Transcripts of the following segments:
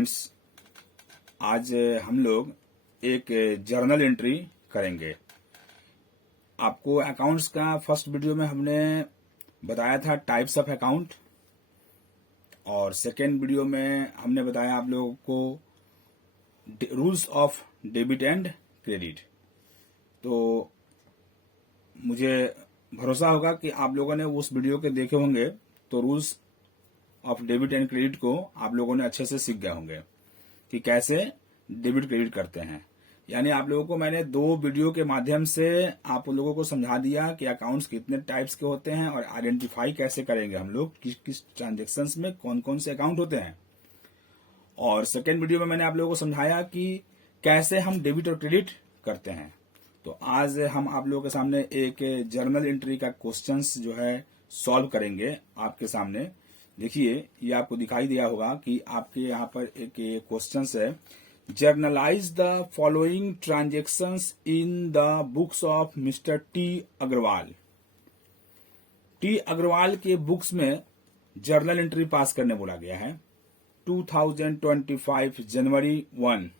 Students, आज हम लोग एक जर्नल एंट्री करेंगे। आपको अकाउंट्स का फर्स्ट वीडियो में हमने बताया था टाइप्स ऑफ अकाउंट, और सेकेंड वीडियो में हमने बताया आप लोगों को rules of debit and credit. तो मुझे भरोसा होगा कि आप लोगों ने उस वीडियो के देखे होंगे, तो rules of debit and credit को आप लोगों ने अच्छे से सीख गए होंगे कि कैसे डेबिट क्रेडिट करते हैं। यानी आप लोगों को मैंने 2 वीडियो के माध्यम से आप लोगों को समझा दिया कि अकाउंट्स कितने टाइप्स के होते हैं और आइडेंटिफाई कैसे करेंगे हम लोग किस किस ट्रांजेक्शन्स में कौन कौन से अकाउंट होते हैं। और सेकेंड वीडियो में मैंने आप लोगों को समझाया कि कैसे हम डेबिट और क्रेडिट करते हैं। तो आज हम आप लोगों के सामने एक जर्नल एंट्री का क्वेश्चंस जो है सॉल्व करेंगे आपके सामने। देखिए, ये आपको दिखाई दिया होगा कि आपके यहाँ पर एक क्वेश्चंस है, journalize the following transactions in the books of mister T Agarwal. T Agarwal के बुक्स में जर्नल एंट्री पास करने बोला गया है। 2025 जनवरी 1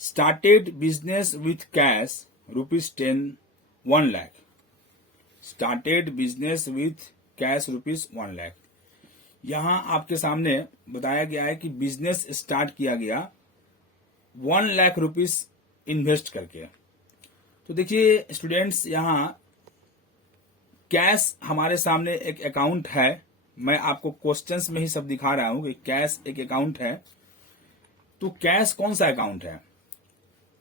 started business with cash ₹10 1 lakh. Started business with cash ₹1 lakh. यहां आपके सामने बताया गया है कि बिजनेस स्टार्ट किया गया 1 लाख रुपीस इन्वेस्ट करके। तो देखिए स्टूडेंट्स, यहां कैश हमारे सामने एक अकाउंट है। मैं आपको क्वेश्चंस में ही सब दिखा रहा हूं कि कैश एक अकाउंट है। तो कैश कौन सा अकाउंट है?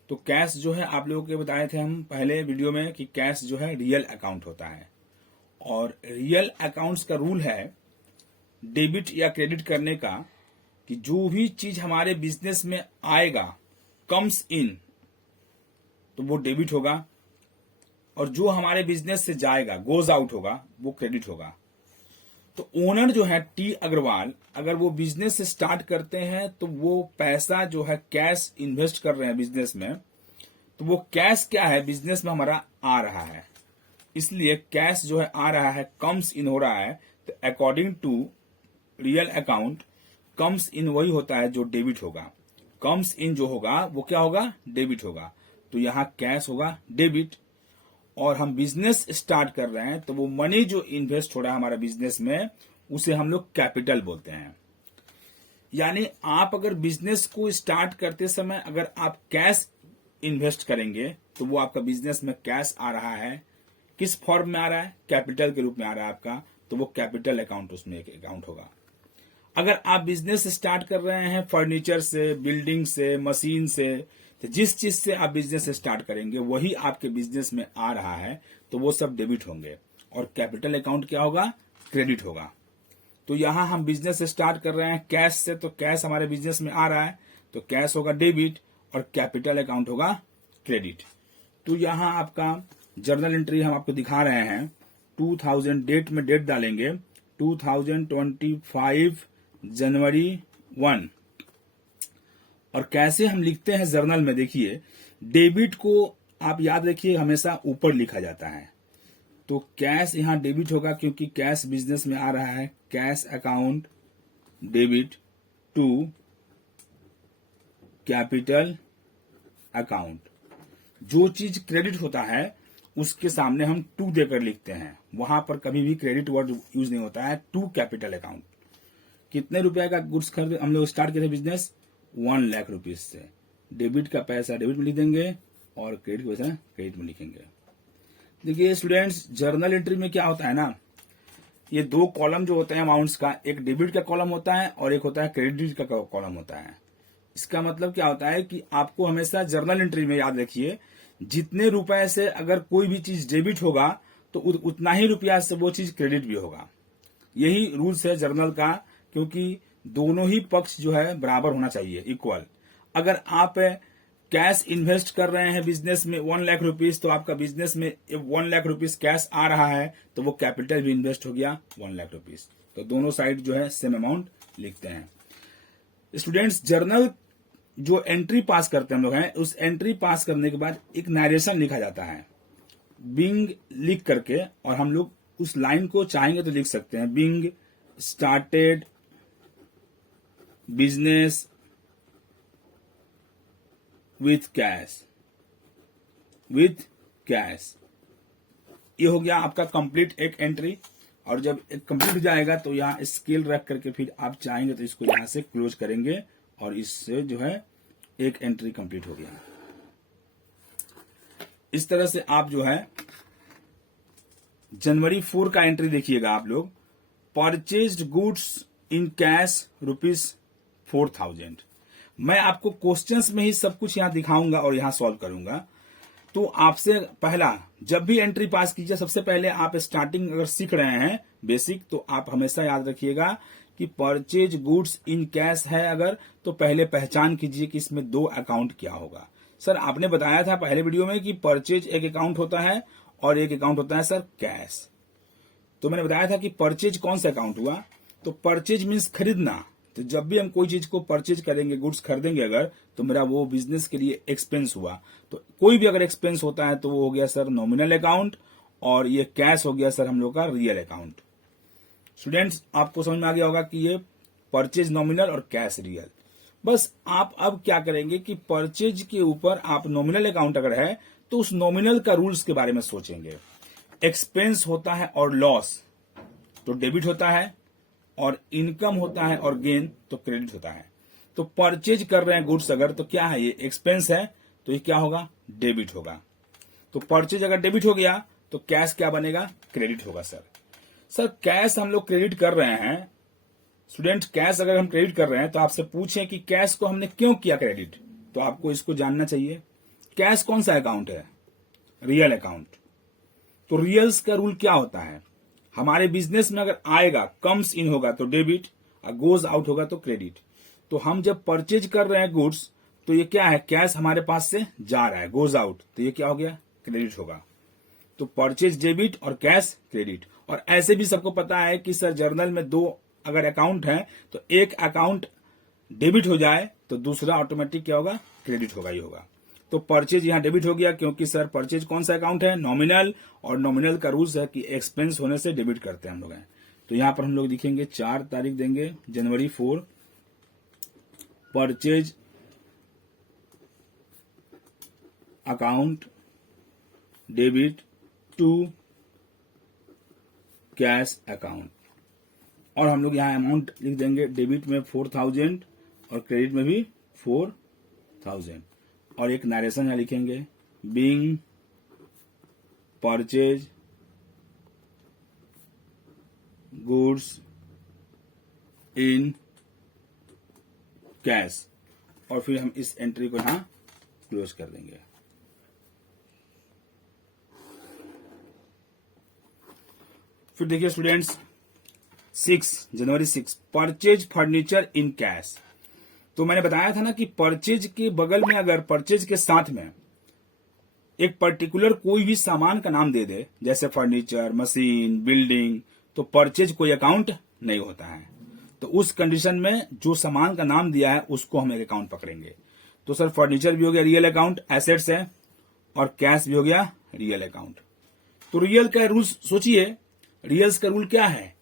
तो कैश जो है आप लोगों को बताए थे हम पहले वीडियो में कि कैश जो है रियल अकाउंट होता है, और रियल अकाउंट्स का रूल है डेबिट या क्रेडिट करने का कि जो भी चीज हमारे बिजनेस में आएगा, कम्स इन, तो वो डेबिट होगा, और जो हमारे बिजनेस से जाएगा, गोज आउट होगा, वो क्रेडिट होगा। तो ओनर जो है टी अग्रवाल, अगर वो बिजनेस स्टार्ट करते हैं तो वो पैसा जो है कैश इन्वेस्ट कर रहे हैं बिजनेस में, तो वो कैश क्या है, बिजनेस में हमारा आ रहा है, इसलिए कैश जो है आ रहा है, कम्स इन हो रहा है। तो according to real account comes in वही होता है जो डेबिट होगा। कम्स इन जो होगा वो क्या होगा, डेबिट होगा। तो यहां कैश होगा डेबिट, और हम बिजनेस स्टार्ट कर रहे हैं तो वो मनी जो इन्वेस्ट हो रहा है हमारा बिजनेस में, उसे हम लोग कैपिटल बोलते हैं। यानी आप अगर बिजनेस को स्टार्ट करते समय अगर आप कैश इन्वेस्ट करेंगे तो वो आपका बिजनेस में कैश आ रहा है, किस फॉर्म में आ रहा है, कैपिटल के रूप में आ रहा है आपका, तो वो कैपिटल अकाउंट उसमें एक अकाउंट होगा। अगर आप बिजनेस स्टार्ट कर रहे हैं फर्नीचर से, बिल्डिंग से, मशीन से, तो जिस चीज से आप बिजनेस स्टार्ट करेंगे वही आपके बिजनेस में आ रहा है, तो वो सब डेबिट होंगे, और कैपिटल अकाउंट क्या होगा, क्रेडिट होगा। तो यहां हम बिजनेस स्टार्ट कर रहे हैं कैश से, तो कैश हमारे बिजनेस में आ रहा है, तो कैश होगा डेबिट और कैपिटल अकाउंट होगा क्रेडिट। तो यहां आपका जर्नल एंट्री हम आपको दिखा रहे हैं 2000, डेट में डेट डालेंगे 2025 जनवरी 1। और कैसे हम लिखते हैं जर्नल में, देखिए डेबिट को आप याद रखिए हमेशा ऊपर लिखा जाता है। तो कैश यहां डेबिट होगा क्योंकि कैश बिजनेस में आ रहा है, cash account debit to capital account. जो चीज क्रेडिट होता है उसके सामने हम टू देकर लिखते हैं, वहां पर कभी भी क्रेडिट वर्ड यूज नहीं होता है। To capital account. कितने रुपए का गुड्स खरीदे हम लोग, स्टार्ट किए थे बिजनेस 1 लाख रुपीज से। डेबिट का पैसा डेबिट में लिख देंगे और क्रेडिट का पैसा क्रेडिट में लिखेंगे। देखिए स्टूडेंट्स, जर्नल एंट्री में क्या होता है ना, ये 2 कॉलम जो होते हैं अमाउंट्स का, एक डेबिट का कॉलम होता है और एक होता है क्रेडिट का कॉलम होता है। इसका मतलब क्या होता है कि आपको हमेशा जर्नल एंट्री में याद रखिए, जितने रुपए से अगर कोई भी चीज डेबिट होगा तो उतना ही रुपया से वो चीज क्रेडिट भी होगा। यही रूल्स है जर्नल का, क्योंकि दोनों ही पक्ष जो है बराबर होना चाहिए, इक्वल। अगर आप कैश इन्वेस्ट कर रहे हैं बिजनेस में 1 लाख रुपीस, तो आपका बिजनेस में 1 लाख रुपीस कैश आ रहा है, तो वो कैपिटल भी इन्वेस्ट हो गया 1 लाख रुपीस। तो दोनों साइड जो है सेम अमाउंट लिखते हैं। स्टूडेंट्स, जर्नल जो एंट्री पास करते हैं हम लोग हैं, उस एंट्री पास करने के बाद एक नरेशन लिखा जाता है बिंग लिख करके, और हम लोग उस लाइन को चाहेंगे तो लिख सकते हैं, being started business with cash, with cash, ये हो गया आपका कंप्लीट एक एंट्री। और जब एक कंप्लीट हो जाएगा तो यहाँ स्केल रख करके फिर आप चाहेंगे तो इसको यहां से क्लोज करेंगे और इससे जो है एक एंट्री कंप्लीट हो गया। इस तरह से आप जो है जनवरी 4 का एंट्री देखिएगा आप लोग, परचेज्ड गुड्स इन कैश ₹4000। मैं आपको क्वेश्चंस में ही सब कुछ यहां दिखाऊंगा और यहां सॉल्व करूंगा। तो आपसे पहला, जब भी एंट्री पास कीजिए सबसे पहले आप स्टार्टिंग अगर सीख रहे हैं बेसिक, तो आप हमेशा याद रखिएगा कि परचेज गुड्स इन कैश है अगर, तो पहले पहचान कीजिए कि इसमें दो अकाउंट क्या होगा। सर आपने बताया था पहले वीडियो में कि परचेज एक अकाउंट होता है और एक अकाउंट होता है सर कैश। तो मैंने बताया था कि परचेज कौन सा अकाउंट हुआ, तो परचेज मीन्स खरीदना। तो जब भी हम कोई चीज को परचेज करेंगे, गुड्स खरीदेंगे अगर, तो मेरा वो बिजनेस के लिए एक्सपेंस हुआ। तो कोई भी अगर एक्सपेंस होता है तो वो हो गया सर नॉमिनल अकाउंट, और ये कैश हो गया सर हम लोग का रियल अकाउंट। स्टूडेंट्स आपको समझ में आ गया होगा कि ये परचेज नॉमिनल और कैश रियल। बस आप अब क्या करेंगे कि परचेज के ऊपर आप नॉमिनल अकाउंट अगर है तो उस नॉमिनल का रूल्स के बारे में सोचेंगे। एक्सपेंस होता है और लॉस तो डेबिट होता है, और इनकम होता है और गेन तो क्रेडिट होता है। तो परचेज कर रहे हैं गुड्स अगर, तो क्या है, ये एक्सपेंस है, तो ये क्या होगा, डेबिट होगा। तो परचेज अगर डेबिट हो गया तो कैश क्या बनेगा, क्रेडिट होगा। सर कैश हम लोग क्रेडिट कर रहे हैं, स्टूडेंट कैश अगर हम क्रेडिट कर रहे हैं तो आपसे पूछें कि कैश को हमने क्यों किया क्रेडिट, तो आपको इसको जानना चाहिए। कैश कौन सा अकाउंट है, रियल अकाउंट। तो रियल्स का रूल क्या होता है, हमारे बिजनेस में अगर आएगा, कम्स इन होगा तो डेबिट, और गोज आउट होगा तो क्रेडिट। तो हम जब परचेज कर रहे हैं गुड्स, तो ये क्या है, कैश हमारे पास से जा रहा है, गोज आउट, तो ये क्या हो गया, क्रेडिट होगा। तो परचेज डेबिट और कैश क्रेडिट। और ऐसे भी सबको पता है कि सर जर्नल में दो अगर अकाउंट है तो एक अकाउंट डेबिट हो जाए तो दूसरा ऑटोमेटिक क्या होगा, क्रेडिट होगा ही होगा। तो परचेज यहाँ डेबिट हो गया क्योंकि सर परचेज कौन सा अकाउंट है, नॉमिनल, और नॉमिनल का रूल्स है कि एक्सपेंस होने से डेबिट करते हैं हम लोग हैं। तो यहाँ पर हम लोग लिखेंगे 4 तारीख देंगे जनवरी 4, purchase account debit to cash account, और हम लोग यहाँ अमाउंट लिख देंगे, डेबिट में 4000 और क्रेडिट में भी 4000, और एक नरेशन यहाँ लिखेंगे, being purchase goods in cash, और फिर हम इस एंट्री को यहाँ क्लोज कर देंगे। फिर देखिए students, 6 January 6, purchase furniture in cash. तो मैंने बताया था ना कि परचेज के बगल में अगर परचेज के साथ में एक पर्टिकुलर कोई भी सामान का नाम दे दे, जैसे फर्नीचर, मशीन, बिल्डिंग, तो परचेज कोई अकाउंट नहीं होता है। तो उस कंडीशन में जो सामान का नाम दिया है उसको हम एक अकाउंट पकड़ेंगे। तो सर फर्नीचर भी हो गया रियल अकाउंट, एसेट्स है, और कैश भी हो गया रियल अकाउंट। तो रियल का रूल सोचिए, रियल्स का रूल क्या है,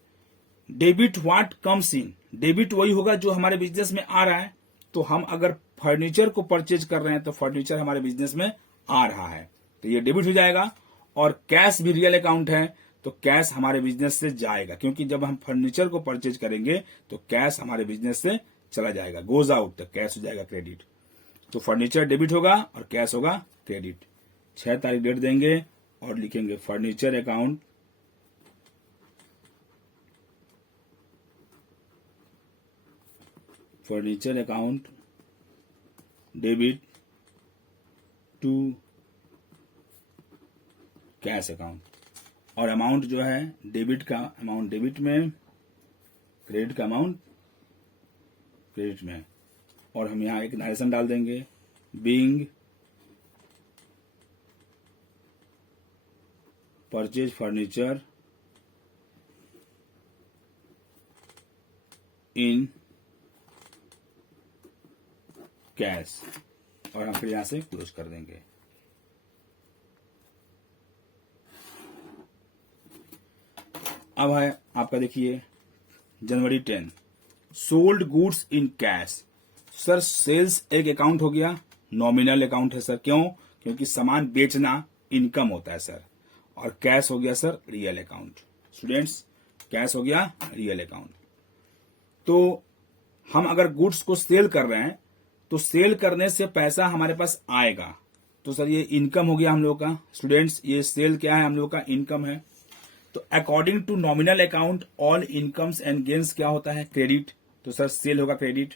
debit what comes in, debit वही होगा जो हमारे बिजनेस में आ रहा है। तो हम अगर फर्नीचर को परचेज कर रहे हैं तो फर्नीचर हमारे बिजनेस में आ रहा है, तो ये डेबिट हो जाएगा। और कैश भी रियल अकाउंट है, तो कैश हमारे बिजनेस से जाएगा, क्योंकि जब हम फर्नीचर को परचेज करेंगे तो कैश हमारे बिजनेस से चला जाएगा, गोज आउट, तो कैश हो जाएगा क्रेडिट। तो फर्नीचर डेबिट होगा और कैश होगा क्रेडिट। 6 तारीख डेट देंगे और लिखेंगे furniture account debit to cash account, और अमाउंट जो है डेबिट का अमाउंट डेबिट में, क्रेडिट का अमाउंट क्रेडिट में, और हम यहां एक नरेशन डाल देंगे, being purchase furniture in cash, और हम फिर यहां से क्लोज कर देंगे। अब है आपका देखिए जनवरी 10, sold goods in cash. Sir sales एक अकाउंट हो गया, नॉमिनल अकाउंट है सर। क्यों? क्योंकि सामान बेचना इनकम होता है सर। और कैश हो गया sir real account. Students, cash हो गया रियल अकाउंट। तो हम अगर गुड्स को सेल कर रहे हैं तो सेल करने से पैसा हमारे पास आएगा, तो सर ये इनकम हो गया हम लोग का। स्टूडेंट्स, ये सेल क्या है? हम लोग का इनकम है। तो according to nominal account all incomes and gains क्या होता है? क्रेडिट। तो सर सेल होगा क्रेडिट।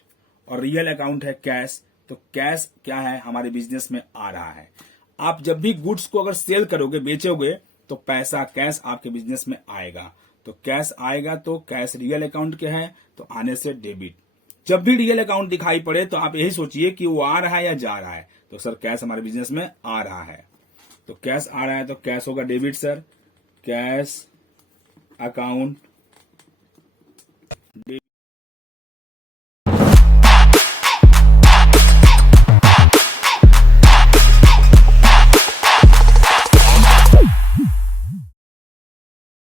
और रियल अकाउंट है कैश। तो कैश क्या है? हमारे बिजनेस में आ रहा है। आप जब भी गुड्स को अगर सेल करोगे, बेचोगे, तो पैसा कैश आपके बिजनेस में आएगा। तो कैश आएगा, तो कैश रियल अकाउंट के है, तो आने से डेबिट। जब भी रियल अकाउंट दिखाई पड़े तो आप यही सोचिए कि वो आ रहा है या जा रहा है। तो सर कैश हमारे बिजनेस में आ रहा है, तो कैश आ रहा है, तो कैश होगा debit sir. Cash account debit.